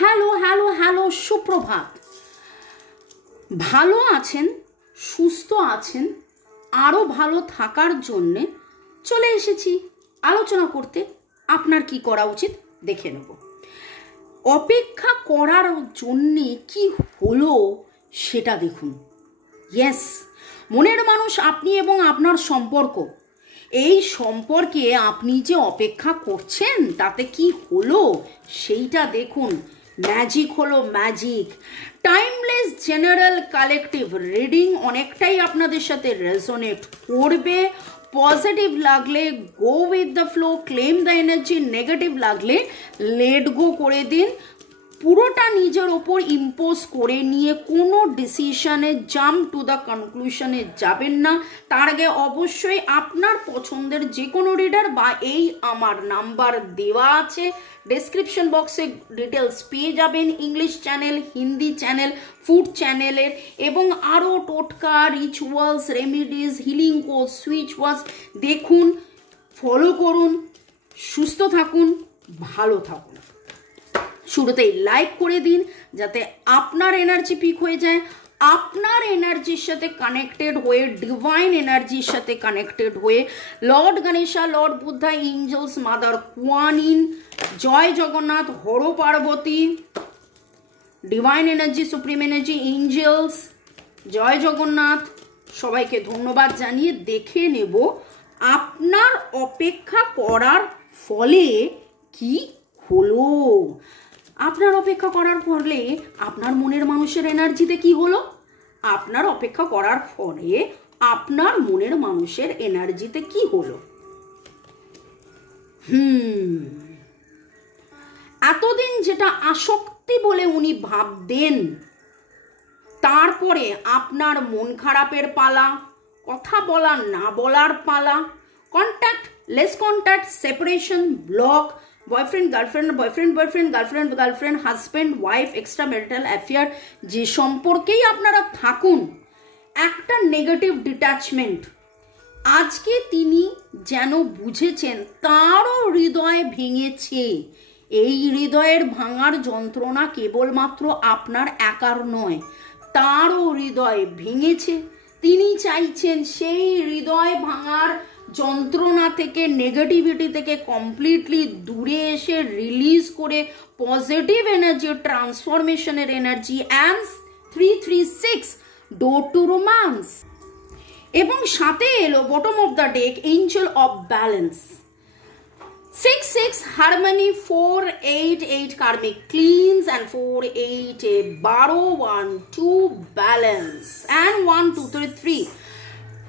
Hello hello hello, সুপ্রভাত। ভালো আছেন, সুস্থ আছেন, আরও ভালো থাকার জন্যে চলে এসেছি আলোচনা করতে। আপনার কি করা উচিত দেখে নেব। অপেক্ষা করার জন্যে কি হলো সেটা দেখুন। ইয়েস, মনের মানুষ আপনি এবং আপনার সম্পর্ক, এই সম্পর্কে আপনি যে অপেক্ষা করছেন তাতে কি হলো সেইটা দেখুন। ম্যাজিক হলো magic. Timeless general collective reading অনেকটাই আপনাদের সাথে রেজোনেট করবে। পজিটিভ লাগলে go with the flow, claim the energy. Negative লাগলে লেট গো করে দিন। পুরোটা নিজের ওপর ইম্পোজ করে নিয়ে কোনো ডিসিশনে জাম্প টু দ্য কনক্লুশনে যাবেন না। তার আগে অবশ্যই আপনার পছন্দের যে কোনো রিডার বা এই আমার নাম্বার দেওয়া আছে ডেসক্রিপশন বক্সে, ডিটেলস পেয়ে যাবেন। English channel, Hindi channel, food চ্যানেলের এবং আরও টোটকা, rituals, remedies, healing course, switch wash দেখুন, ফলো করুন, সুস্থ থাকুন, ভালো থাকুন। শুরুতেই লাইক করে দিন যাতে আপনার এনার্জি পিক হয়ে যায়। আপনার এনার্জির সাথে কানেক্টেড হয়ে, ডিভাইন এনার্জির সাথে কানেক্টেড হয়ে lord Ganesha, lord Buddha, angels, mother Kuan Yin, জয় Jagannath, Har Parvati, divine energy, supreme energy, angels, জয় জগন্নাথ, সবাইকে ধন্যবাদ জানিয়ে দেখে নেব আপনার অপেক্ষা করার ফলে কি হলো। আপনার অপেক্ষা করার ফলে আপনার মনের মানুষের এনার্জিতে কি হলো? আপনার অপেক্ষা করার ফলে আপনার মনের মানুষের এনার্জিতে কি হলো? এতদিন যেটা আসক্তি বলে উনি ভাবতেন, তারপরে আপনার মন খারাপের পালা, কথা বলার না বলার পালা, contact, less contact, separation, block, boyfriend girlfriend, boyfriend boyfriend, girlfriend girlfriend, husband wife, extra marital affair, যে সম্পর্কেই আপনারা থাকুন, একটা নেগেটিভ ডিট্যাচমেন্ট আজকে তিনি যেন বুঝেছেন তারও হৃদয় ভেঙেছে। এই হৃদয়ের ভাঙার যন্ত্রণা কেবলমাত্র আপনার একার নয়, তারও হৃদয় ভেঙেছে। তিনি চাইছেন সেই হৃদয় ভাঙার যন্ত্রণা থেকে, নেগেটিভিটি থেকে কমপ্লিটলি দূরে এসে রিলিজ করে পজিটিভ এনার্জি, ট্রান্সফরমেশনের energy and 336 door to romance. এবং সাথে এলো bottom of the deck angel of balance, 6-6 harmony, 4-8-8 karmic cleans and 4-8 12-1-2 balance and 1-2-3-3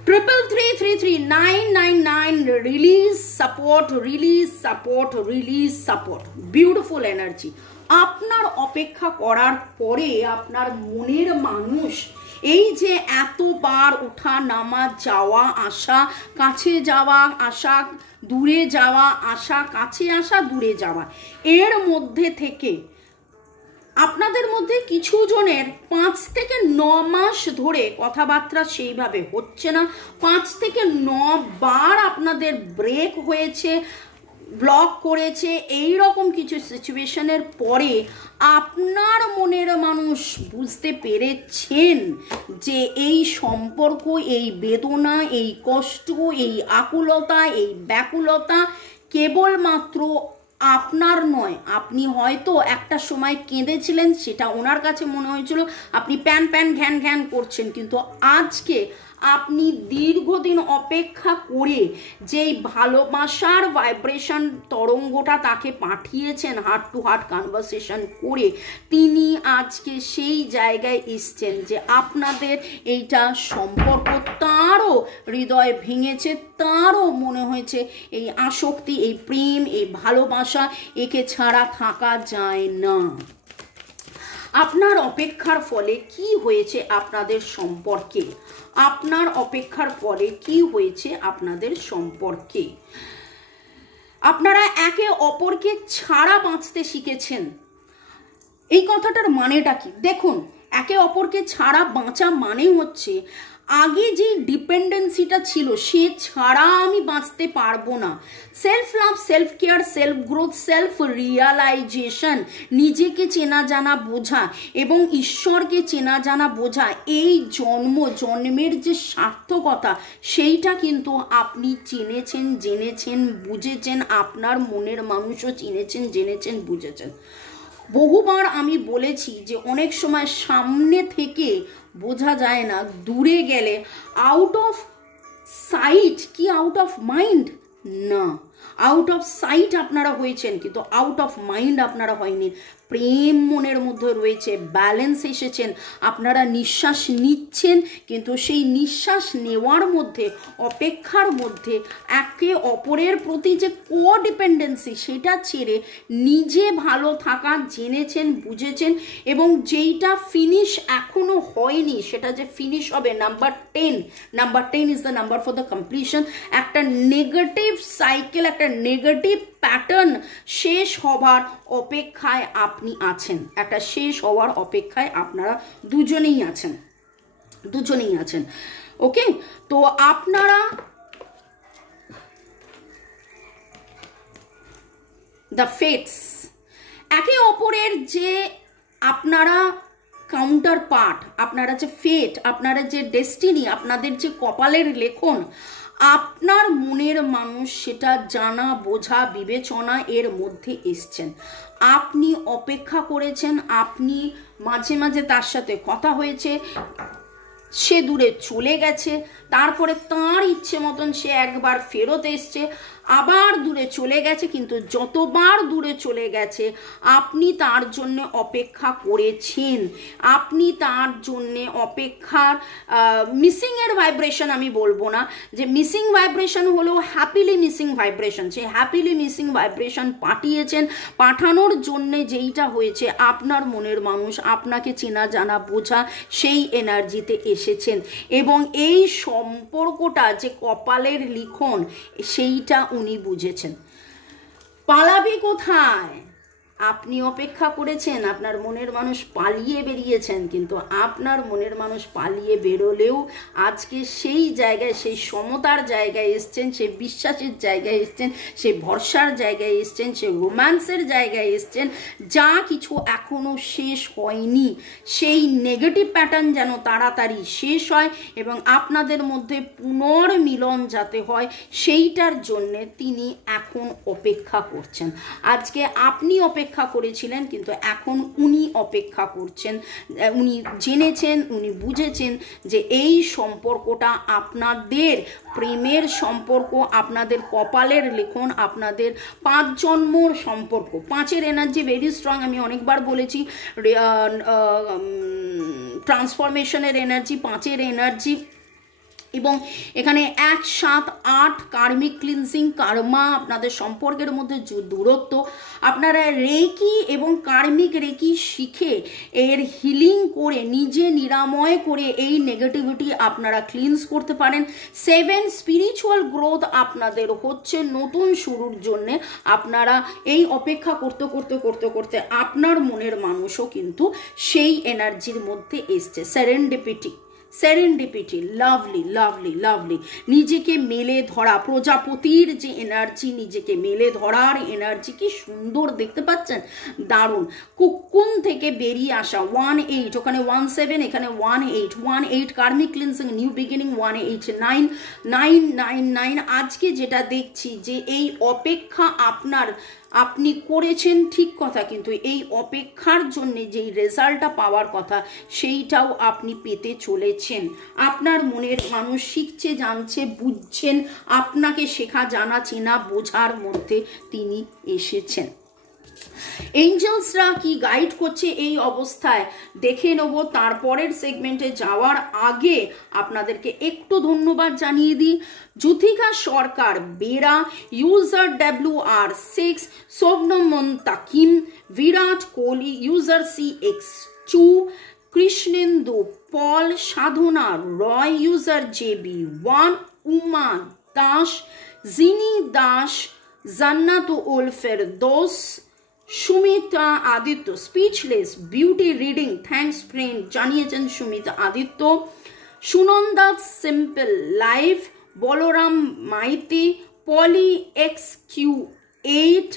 3-3-3-3 9-9-9 release support, release support, release support. Beautiful energy. আপনার অপেক্ষা করার পরে আপনার মনের মানুষ এই যে এতবার ওঠা নামা, যাওয়া আসা, কাছে যাওয়া আসা, দূরে যাওয়া আসা, কাছে আসা, দূরে যাওয়া, এর মধ্যে থেকে আপনাদের মধ্যে কিছু জনের 5 থেকে 9 মাস ধরে কথাবার্তা সেইভাবে হচ্ছে না। 5 থেকে 9 বার আপনাদের ব্রেক হয়েছে, ব্লক করেছে। এই রকম কিছু সিচুয়েশনের পরে আপনার মনের মানুষ বুঝতে পেরেছেন যে এই সম্পর্ক, এই বেদনা, এই কষ্ট, এই আকুলতা, এই ব্যাকুলতা কেবলমাত্র আপনার নয়। আপনি হয়তো একটা সময় কেঁদেছিলেন, সেটা ওনার কাছে মনে হয়েছিল আপনি প্যান প্যান ঘ্যান ঘ্যান করছেন, কিন্তু আজকে আপনি দীর্ঘদিন অপেক্ষা করে যেই ভালোবাসার ভাইব্রেশন তরঙ্গটা তাকে পাঠিয়েছেন, হার্ট টু হার্ট কনভারসেশন করে, তিনি আজকে সেই জায়গায় এসছেন যে আপনাদের এইটা সম্পর্ক তারও হৃদয় ভেঙেছে, তারও মনে হয়েছে এই আসক্তি, এই প্রেম, এই ভালোবাসা, একে ছাড়া থাকা যায় না। আপনার অপেক্ষার ফলে কি হয়েছে আপনাদের সম্পর্কে? আপনার অপেক্ষার ফলে কি হয়েছে আপনাদের সম্পর্কে? আপনারা একে অপরকে ছাড়া বাঁচতে শিখেছেন। এই কথাটার মানেটা কি? দেখুন, একে অপরকে ছাড়া বাঁচা মানে হচ্ছে আগে যে ডিপেন্ডেন্সিটা ছিল সে ছাড়া আমি বাঁচতে পারবো না। Self love, self care, self growth, self realisation, নিজেকে চেনা জানা বোঝা এবং ঈশ্বরকে চেনা জানা বোঝা, এই জন্মের যে সার্থকতা সেইটা কিন্তু আপনি চিনেছেন, জেনেছেন, বুঝেছেন, আপনার মনের মানুষও চিনেছেন, জেনেছেন, বুঝেছেন। বহুবার আমি বলেছি যে অনেক সময় সামনে থেকে বোঝা যায় না, দূরে গেলে আউট অফ সাইট কি আউট অফ মাইন্ড না, আউট অফ সাইট আপনারা হয়েছেন কিন্তু আউট অফ মাইন্ড আপনারা হয়নি। প্রেম মনের মধ্যে রয়েছে, ব্যালেন্স এসেছেন, আপনারা নিঃশ্বাস নিচ্ছেন কিন্তু সেই নিঃশ্বাস নেওয়ার মধ্যে, অপেক্ষার মধ্যে একে অপরের প্রতি যে কোডিপেন্ডেন্সি সেটা ছেড়ে নিজে ভালো থাকা জেনেছেন, বুঝেছেন এবং যেইটা ফিনিশ এখনো হয়নি সেটা যে ফিনিশ হবে। Number 10 is the number for the completion. একটা নেগেটিভ সাইকেল, একটা নেগেটিভ প্যাটার্ন শেষ হবার অপেক্ষায় আপনি আছেন, একটা শেষ হওয়ার অপেক্ষায় আপনারা দুজনেই আছেন। ওকে, তো আপনারা দ্য ফেটস, একে অপরের যে আপনারা কাউন্টার পার্ট, আপনারা যে ফেট, আপনারা যে ডেস্টিনি, আপনাদের যে কপালের লেখন, আপনার মনের মানুষ সেটা জানা, বোঝা, বিবেচনা এর মধ্যে এসছেন। আপনি অপেক্ষা করেছেন, আপনি মাঝে মাঝে তার সাথে কথা হয়েছে, সে দূরে চলে গেছে, তারপরে তার ইচ্ছে মতন সে একবার ফেরত এসছে, আবার দূরে চলে গেছে, কিন্তু যতবার দূরে চলে গেছে আপনি তার জন্য অপেক্ষা করেছেন, আপনি তার জন্যে অপেক্ষার মিসিংয়ের ভাইব্রেশন আমি বলবো না, যে মিসিং ভাইব্রেশন হলো হ্যাপিলি মিসিং ভাইব্রেশন, সেই হ্যাপিলি মিসিং ভাইব্রেশন পাঠিয়েছেন। পাঠানোর জন্যে যেইটা হয়েছে, আপনার মনের মানুষ আপনাকে চেনা জানা বোঝা সেই এনার্জিতে এসেছেন এবং এই সম্পর্কটা যে কপালের লিখন সেইটা উনি বুঝেছেন। পালাবি কোথায়? আপনি অপেক্ষা করেছেন, আপনার মনের মানুষ পালিয়ে বেরিয়েছেন, কিন্তু আপনার মনের মানুষ পালিয়ে বেরোলেও আজকে সেই জায়গায়, সেই সমতার জায়গায় এসছেন, সেই বিশ্বাসের জায়গায় এসছেন, সেই ভরসার জায়গায় এসছেন, সেই রোম্যান্সের জায়গায় এসছেন। যা কিছু এখনো শেষ হয়নি সেই নেগেটিভ প্যাটার্ন যেন তাড়াতাড়ি শেষ হয় এবং আপনাদের মধ্যে পুনর্মিলন যাতে হয় সেইটার জন্যে তিনি এখন অপেক্ষা করছেন। আজকে আপনি অপেক্ষা করেছিলেন কিন্তু এখন উনি অপেক্ষা করছেন, উনি জেনেছেন, উনি বুঝেছেন যে এই সম্পর্কটা আপনাদের প্রেমের সম্পর্ক, আপনাদের কপালের লেখন, আপনাদের 5 জন্মর সম্পর্ক। 5-এর এনার্জি ভেরি স্ট্রং, আমি অনেকবার বলেছি। ট্রান্সফরমেশনের এনার্জি, 5-এর এনার্জি এবং এখানে 1, 7, 8 কার্মিক ক্লিনজিং, কার্মা, আপনাদের সম্পর্কের মধ্যে দূরত্ব। আপনারা রেকি এবং কার্মিক রেকি শিখে এর হিলিং করে, নিজে নিরাময় করে এই নেগেটিভিটি আপনারা ক্লিনস করতে পারেন। 7 স্পিরিচুয়াল গ্রোথ আপনাদের হচ্ছে নতুন শুরুর জন্যে। আপনারা এই অপেক্ষা করতে করতে করতে করতে আপনার মনের মানুষও কিন্তু সেই এনার্জির মধ্যে এসছে। সেরেন্ডিপিটি, লাভলি লাভলি লাভলি, নিজেকে মেলে ধরা, প্রজাপতির যে এনার্জি, নিজেকে মেলে ধরার এনার্জি, কি সুন্দর দেখতে পাচ্ছেন, দারুণ। কুকুন থেকে বেরিয়ে আসা 1-8, ওখানে 1-7, এখানে 1-8 কার্মিক ক্লিনজিং, নিউ বিগিনিং 1-8-9 আজকে যেটা দেখছি যে এই অপেক্ষা আপনি করেছেন ঠিক কথা, কিন্তু এই অপেক্ষার জন্যে যেই রেজাল্টটা পাওয়ার কথা সেইটাও আপনি পেতে চলেছেন। আপনার মনের মানুষ শিখছে, জানছে, বুঝছেন, আপনাকে শেখা, জানা, চেনা, বোঝার মধ্যে তিনি এসেছেন। এঞ্জেলসরা কি গাইড করছে এই অবস্থায় দেখে নেব। তারপরের সেগমেন্টে যাওয়ার আগে আপনাদেরকে একটু ধন্যবাদ জানিয়ে দিই। Juthika Sarkar Bera, user WR6, Shobhanmon Takim, Virat Kohli user CX2, Krishnendu Pal, Sadhana Roy user JB1, Uma Das, Jini Das, Jannatul Ferdous, Sumita Aditya, speechless, beauty reading, thanks friend জানিয়েছেন Sumita Aditya, Sunanda simple life, Balram Maity, Poly XQ8,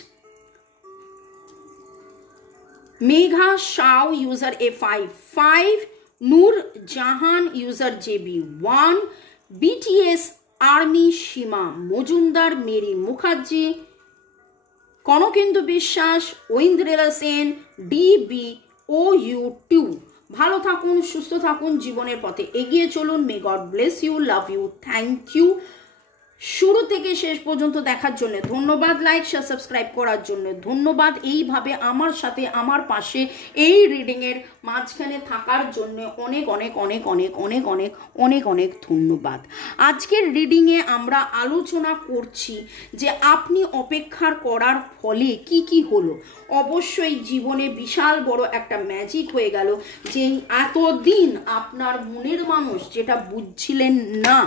Megha Shaw user A5, Noor Jahan user JB1, BTS army Seema Majumdar, Mary Mukherjee, Kanakendu Biswas, Aindrila Sen, DBOU2। ভালো থাকুন, সুস্থ থাকুন, জীবনের পথে এগিয়ে চলুন। May God bless you, love you, thank you. শুরু থেকে শেষ পর্যন্ত দেখার জন্য ধন্যবাদ, লাইক শেয়ার সাবস্ক্রাইব করার জন্য ধন্যবাদ, এইভাবে আমার সাথে আমার পাশে এই রিডিংয়ের মাঝখানে থাকার জন্য অনেক অনেক অনেক অনেক অনেক অনেক অনেক অনেক ধন্যবাদ। আজকের রিডিংয়ে আমরা আলোচনা করছি যে আপনি অপেক্ষার করার ফলে কি কি হলো। অবশ্যই জীবনে বিশাল বড় একটা ম্যাজিক হয়ে গেল যে এতদিন আপনার মনের মানুষ যেটা বুঝছিলেন না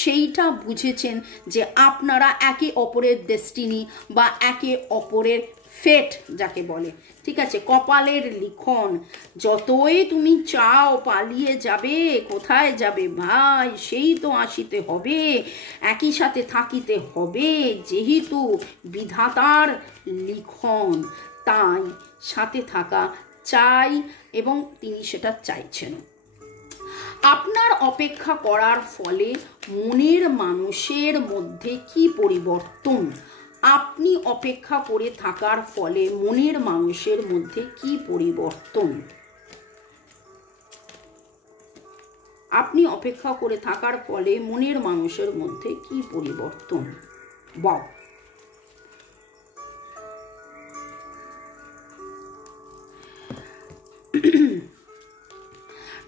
সেইটা বুঝেছেন, যে আপনারা একে অপরের ডেস্টিনি বা একে অপরের ফেট যাকে বলে, ঠিক আছে, কপালের লিখন। যতই তুমি চাও পালিয়ে যাবে, কোথায় যাবে ভাই, সেই তো আসিতে হবে, একই সাথে থাকিতে হবে, যেহেতু বিধাতার লিখন, তাই সাথে থাকা চাই এবং তিনি সেটা চাইছেন। আপনার অপেক্ষা করার ফলে মনের মানুষের মধ্যে কি পরিবর্তন, আপনি অপেক্ষা করে থাকার ফলে মনের মানুষের মধ্যে কি পরিবর্তন, আপনি অপেক্ষা করে থাকার ফলে মনের মানুষের মধ্যে কি পরিবর্তন। বাহ,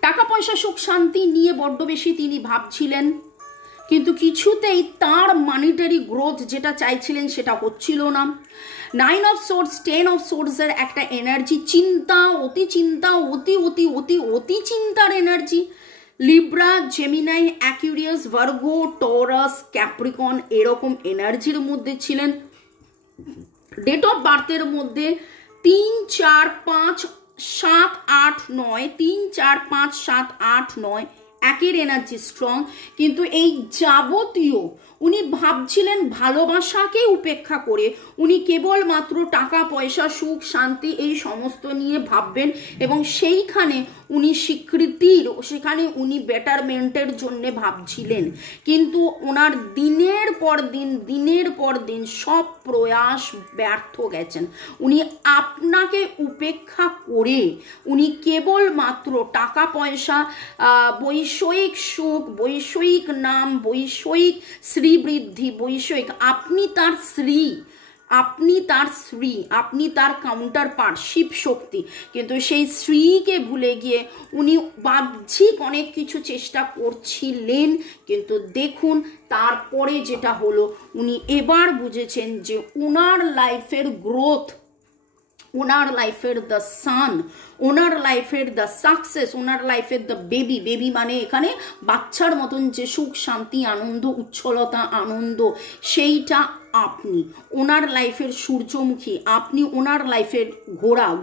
টাকা পয়সা সুখ শান্তি নিয়ে বড্ড বেশি তিনি ভাবছিলেন, কিন্তু কিছুতেই তার মানিটারি গ্রোথ যেটা চাইছিলেন সেটা হচ্ছিল না। 9 অফ সোর্স, 10 অফ সোর্সের একটা এনার্জি, চিন্তা, অতি চিন্তা, অতি অতি অতি অতি চিন্তার energy. Libra, Gemini, Aquarius, Virgo, Taurus, Capricorn এরকম এনার্জির মধ্যে ছিলেন। ডেট অফ বার্থের মধ্যে 3, 4, 5, 7, 8, 9, 3, 4, 5, 7, 8, 9 একের এনার্জি স্ট্রং, কিন্তু এই যাবতীয় উনি ভাবছিলেন ভালোবাসাকে উপেক্ষা করে উনি কেবলমাত্র টাকা পয়সা সুখ শান্তি এই সমস্ত নিয়ে ভাববেন এবং সেইখানে উনি স্বীকৃতির, সেখানে উনি বেটারমেন্টের জন্য ভাবছিলেন। কিন্তু ওনার দিনের পর দিন সব প্রয়াস ব্যর্থ গেছেন। উনি আপনাকে উপেক্ষা করে উনি কেবলমাত্র টাকা পয়সা, বৈষয়িক সুখ, বৈষয়িক নাম, বৈষয়িক শ্রীবৃদ্ধি, বৈষয়িক, আপনি তার স্ত্রী, আপনি তার কাউন্টার পার্ট, শিব শক্তি, কিন্তু সেই স্ত্রীকে ভুলে গিয়ে উনি বাহ্যিক অনেক কিছু চেষ্টা করছিলেন। কিন্তু দেখুন তারপরে যেটা হলো, উনি এবার বুঝেছেন যে ওনার লাইফের গ্রোথ, ওনার লাইফের দ্য সান, ওনার লাইফের দ্য সাকসেস, ওনার লাইফের দ্য বেবি মানে এখানে বাচ্চার মতন যে সুখ শান্তি আনন্দ উচ্ছলতা আনন্দ, সেইটা আপনি। ওনার লাইফের সূর্যমুখী আপনি, ওনার লাইফের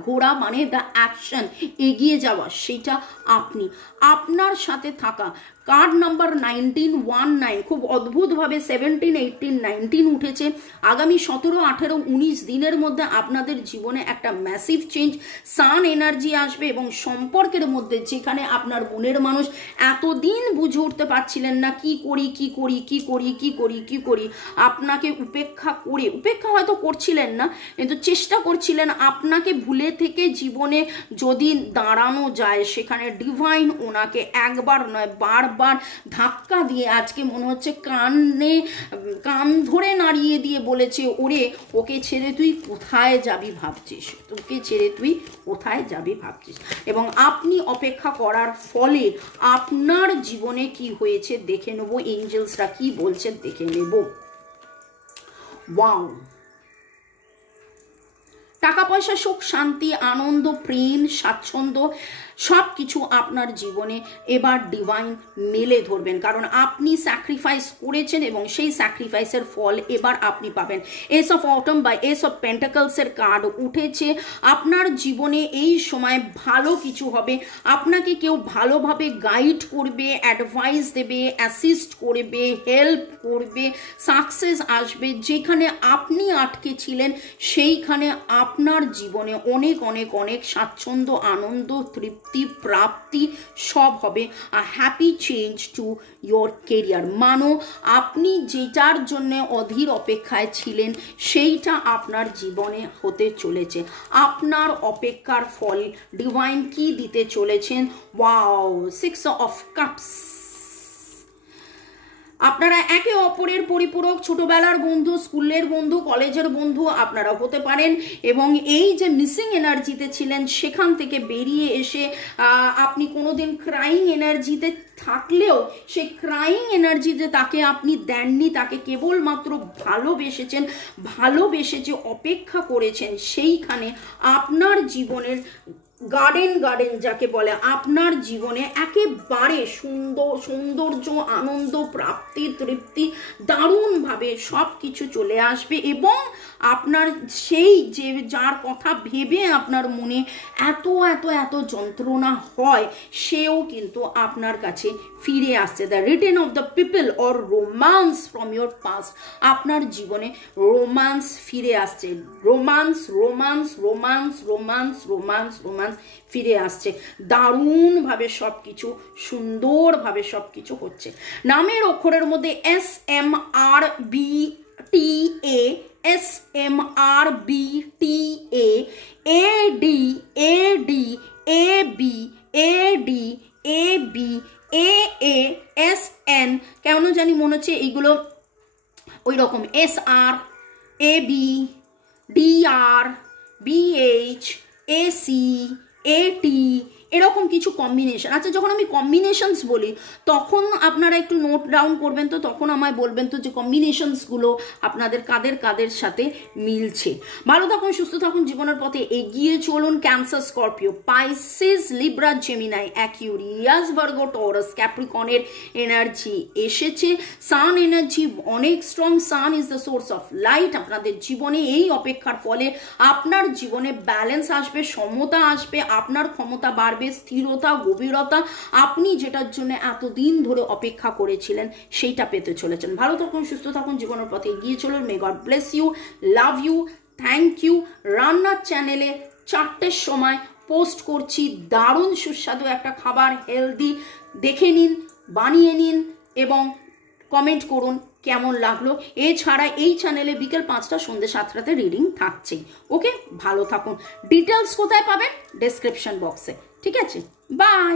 ঘোড়া মানে দ্য অ্যাকশন, এগিয়ে যাওয়া, সেটা আপনি। আপনার সাথে থাকা কার্ড নাম্বার 1919 খুব অদ্ভুতভাবে 17, 18, 19 উঠেছে। আগামী 17, 18, 19 দিনের মধ্যে আপনাদের জীবনে একটা ম্যাসিভ চেঞ্জ, সান এনার্জি আসবে এবং সম্পর্কের মধ্যে যেখানে আপনার মনের মানুষ এতদিন বুঝে উঠতে পারছিলেন না কি করি, আপনাকে উপেক্ষা হয়তো করছিলেন না, কিন্তু চেষ্টা করছিলেন আপনাকে ভুলে থেকে জীবনে যদি দাঁড়ানো যায়, সেখানে ডিভাইন ওনাকে একবার নয় বারবার ধাক্কা দিয়ে আজকে মনে হচ্ছে কান ধরে নাড়িয়ে দিয়ে বলেছে, ওরে ওকে ছেড়ে তুই কোথায় যাবি ভাবছিস, এবং আপনি অপেক্ষা করার ফলে আপনার জীবনে কি হয়েছে দেখে নেব, এঞ্জেলসরা কি বলছে দেখে নেব। ওয়াও, টাকা পয়সা সুখ শান্তি আনন্দ প্রেম স্বাচ্ছন্দ্য সব কিছু আপনার জীবনে এবার ডিভাইন মেলে ধরবেন, কারণ আপনি স্যাক্রিফাইস করেছেন এবং সেই স্যাক্রিফাইসের ফল এবার আপনি পাবেন। এস অফ অটম বা এস অফ পেন্টাকলসের কার্ড উঠেছে। আপনার জীবনে এই সময় ভালো কিছু হবে, আপনাকে কেউ ভালোভাবে গাইড করবে, অ্যাডভাইস দেবে, অ্যাসিস্ট করবে, হেল্প করবে, সাকসেস আসবে। যেখানে আপনি আটকে ছিলেন সেইখানে আপনার জীবনে অনেক অনেক অনেক স্বাচ্ছন্দ্য, আনন্দ, তৃপ্তি, প্রাপ্তি সব হবে। A happy change to your career. মানো আপনি যেটার জন্য অধীর অপেক্ষায় ছিলেন সেইটা আপনার জীবনে হতে চলেছে। আপনার অপেক্ষার ফল ডিভাইন কি দিতে চলেছেন? Wow, 6 of cups. আপনারা একে অপরের পরিপূরক, ছোটবেলার বন্ধু, স্কুলের বন্ধু, কলেজের বন্ধু আপনারা হতে পারেন। এবং এই যে মিসিং এনার্জিতে ছিলেন সেখান থেকে বেরিয়ে এসে আপনি কোনোদিন ক্রাইং এনার্জিতে থাকলেও সেই ক্রাইং এনার্জিতে তাকে আপনি দেননি, তাকে কেবলমাত্র ভালোবেসেছেন, ভালোবেসে যে অপেক্ষা করেছেন সেইখানে আপনার জীবনের গার্ডেন যাকে বলে, আপনার জীবনে একেবারে সৌন্দর্য, আনন্দ, প্রাপ্তি, তৃপ্তি দারুণভাবে সব কিছু চলে আসবে। এবং আপনার সেই যে যার কথা ভেবে আপনার মনে এত এত এত যন্ত্রণা হয় সেও কিন্তু আপনার কাছে ফিরে আসছে। The return of the people or romance from your past. আপনার জীবনে রোম্যান্স ফিরে আসছে, romance romance romance romance romance romance ফিরে আসছে। দারুণভাবে সব কিছু, সুন্দরভাবে সব কিছু হচ্ছে। নামের অক্ষরের মধ্যে SMRBTA, SMRBTA, AD, AD, AB, AD, AB, AA, SN, কেমন জানি মনে হচ্ছে এইগুলো ওই রকম, SR, AB, DR, BH, AC, AT, এরকম কিছু কম্বিনেশন। আচ্ছা, যখন আমি কম্বিনেশনস বলি তখন আপনারা একটু নোট ডাউন করবেন তো, তখন আমায় বলবেন তো যে কম্বিনেশনসগুলো আপনাদের কাদের কাদের সাথে মিলছে। ভালো থাকুন, সুস্থ থাকুন, জীবনের পথে এগিয়ে চলুন। Cancer, Scorpio, Pisces, Libra, Gemini, Aquarius, Virgo, Taurus, ক্যাপ্রিকনের এনার্জি এসেছে। সান এনার্জি অনেক strong. Sun is the source of light. আপনাদের জীবনে এই অপেক্ষার ফলে আপনার জীবনে ব্যালেন্স আসবে, সমতা আসবে, আপনার ক্ষমতা বাড়বে, স্থিরতা, গভীরতা, আপনি যেটার জন্য এতদিন ধরে অপেক্ষা করেছিলেন সেইটা পেতে চলেছেন। ভালো থাকুন, সুস্থ থাকুন, জীবনের পথে এগিয়ে চলুন। May God bless you, love you, thank you. রান্নার চ্যানেলে 4টের সময় পোস্ট করছি দারুণ সুস্বাদু একটা খাবার, হেলদি। দেখে নিন, বানিয়ে নিন এবং কমেন্ট করুন কেমন লাগলো। এছাড়া এই চ্যানেলে বিকেল 5টা, সন্ধ্যে 7টাতে রিডিং থাকছেই। ওকে, ভালো থাকুন। ডিটেলস কোথায় পাবেন? ডেসক্রিপশন বক্সে। ঠিক আছে, বাই।